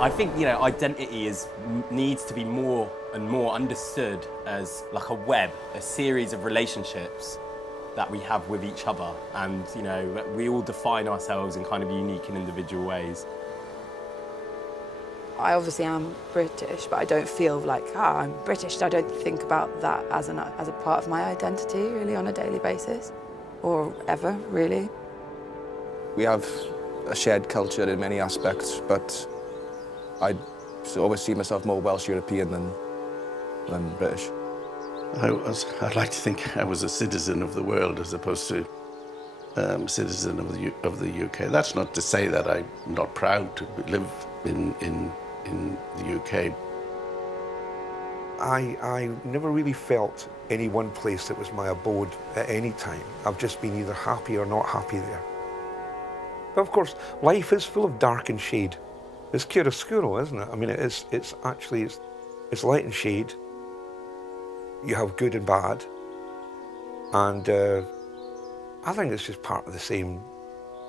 I think, identity needs to be more and more understood as like a web, a series of relationships that we have with each other. And, we all define ourselves in kind of unique and individual ways. I obviously am British, but I don't feel like, I'm British. I don't think about that as a part of my identity, really, on a daily basis, or ever, really. We have a shared culture in many aspects, but I always see myself more Welsh European than British. I'd like to think I was a citizen of the world as opposed to citizen of the UK. That's not to say that I'm not proud to live in the UK. I never really felt any one place that was my abode at any time. I've just been either happy or not happy there. But of course, life is full of dark and shade. It's chiaroscuro, isn't it? I mean, it's light and shade. You have good and bad. And I think it's just part of the same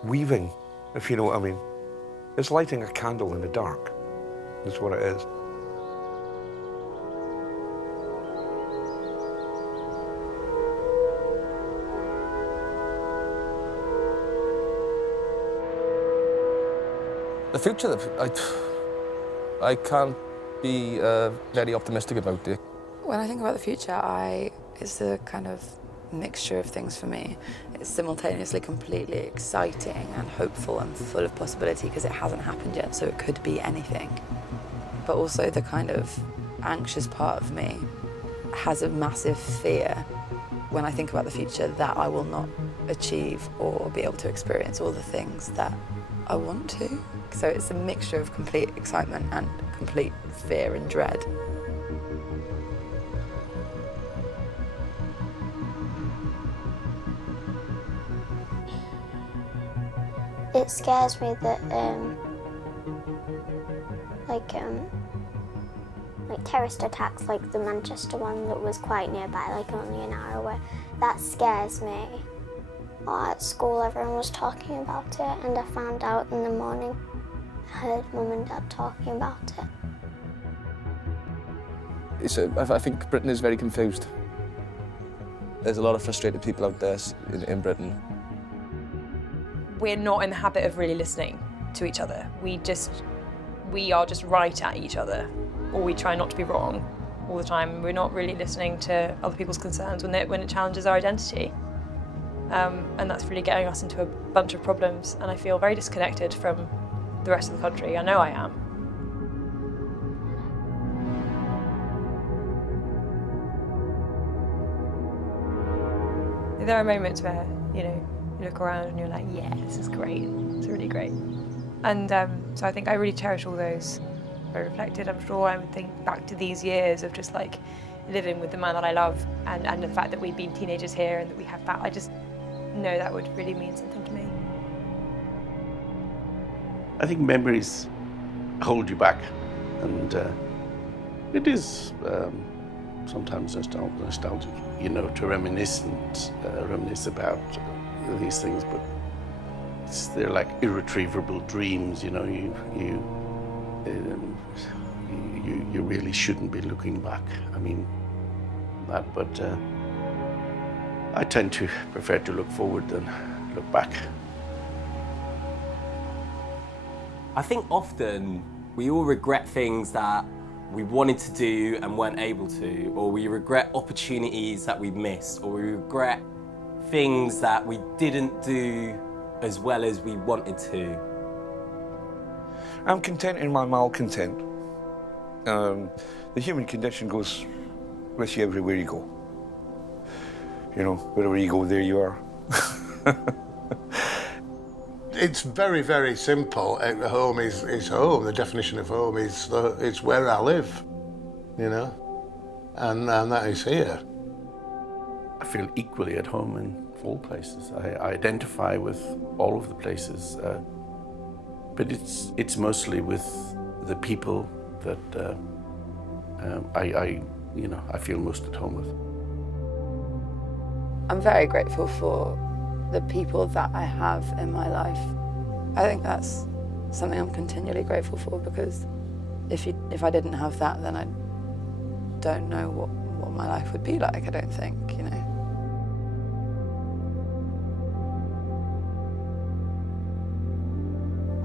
weaving, if you know what I mean. It's lighting a candle in the dark. That's what it is. The future, I can't be very optimistic about it. When I think about the future, it's a kind of mixture of things for me. It's simultaneously completely exciting and hopeful and full of possibility because it hasn't happened yet, so it could be anything. But also the kind of anxious part of me has a massive fear when I think about the future that I will not achieve or be able to experience all the things that I want to. So it's a mixture of complete excitement and complete fear and dread. It scares me that like terrorist attacks like the Manchester one that was quite nearby, like only an hour away, that scares me. At school everyone was talking about it and I found out in the morning. I heard Mum and Dad talking about it. I think Britain is very confused. There's a lot of frustrated people out there in Britain. We're not in the habit of really listening to each other. We are just right at each other, or we try not to be wrong all the time. We're not really listening to other people's concerns when it challenges our identity. And that's really getting us into a bunch of problems, and I feel very disconnected from the rest of the country. I know I am. There are moments where, you look around and you're like, yeah, this is great. It's really great. And so I think I really cherish all those. Very reflected, I'm sure. I would think back to these years of just like living with the man that I love and the fact that we've been teenagers here and that we have that. I just know that would really mean something to me. I think memories hold you back, and it is sometimes nostalgic, to reminisce about these things, but they're like irretrievable dreams, you really shouldn't be looking back. But I tend to prefer to look forward than look back. I think often we all regret things that we wanted to do and weren't able to, or we regret opportunities that we missed, or we regret things that we didn't do as well as we wanted to. I'm content in my malcontent. The human condition goes with you everywhere you go. Wherever you go, there you are. It's very, very simple. Home is home. The definition of home is it's where I live, and that is here. I feel equally at home in all places. I identify with all of the places, but it's mostly with the people that I feel most at home with. I'm very grateful for the people that I have in my life. I think that's something I'm continually grateful for because if I didn't have that, then I don't know what my life would be like, I don't think, you know.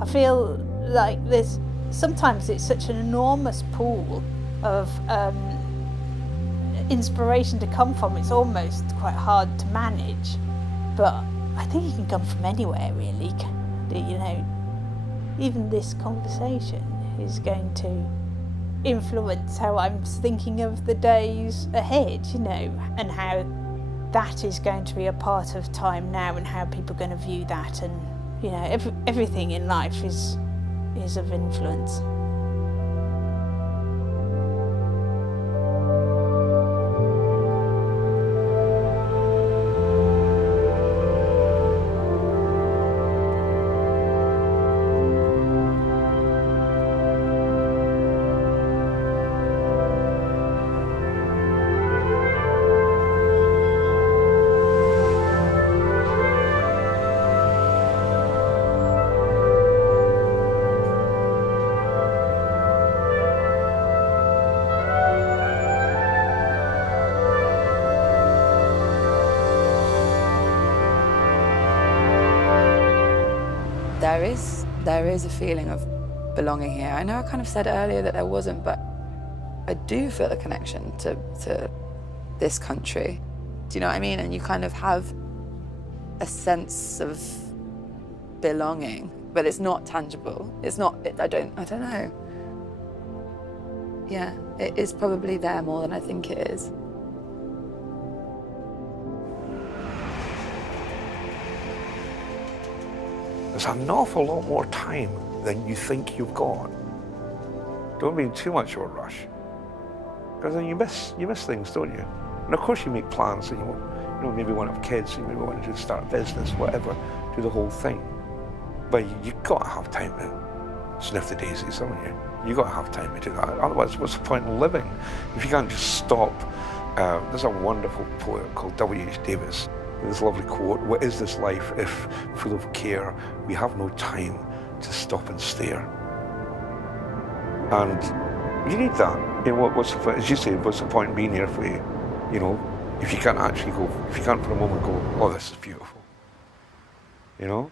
I feel like sometimes it's such an enormous pool of inspiration to come from. It's almost quite hard to manage, but I think it can come from anywhere, really. You know, even this conversation is going to influence how I'm thinking of the days ahead, you know, and how that is going to be a part of time now and how people are going to view that. And, you know, everything in life is of influence. There is a feeling of belonging here. I know I kind of said earlier that there wasn't, but I do feel a connection to this country. Do you know what I mean? And you kind of have a sense of belonging, but it's not tangible. It's not, I don't know. Yeah, it is probably there more than I think it is. There's an awful lot more time than you think you've got. Don't be in too much of a rush, because then you miss things, don't you? And of course you make plans, and you maybe want to have kids, you maybe want to start a business, whatever, do the whole thing. But you've got to have time to sniff the daisies, haven't you? You've got to have time to do that. Otherwise, what's the point in living if you can't just stop? There's a wonderful poet called W.H. Davis. This lovely quote: "What is this life if, full of care, we have no time to stop and stare?" And you need that. You know, what's the point, as you say, what's the point in being here for you? You know, if you can't actually go, if you can't for a moment go, "Oh, this is beautiful," you know.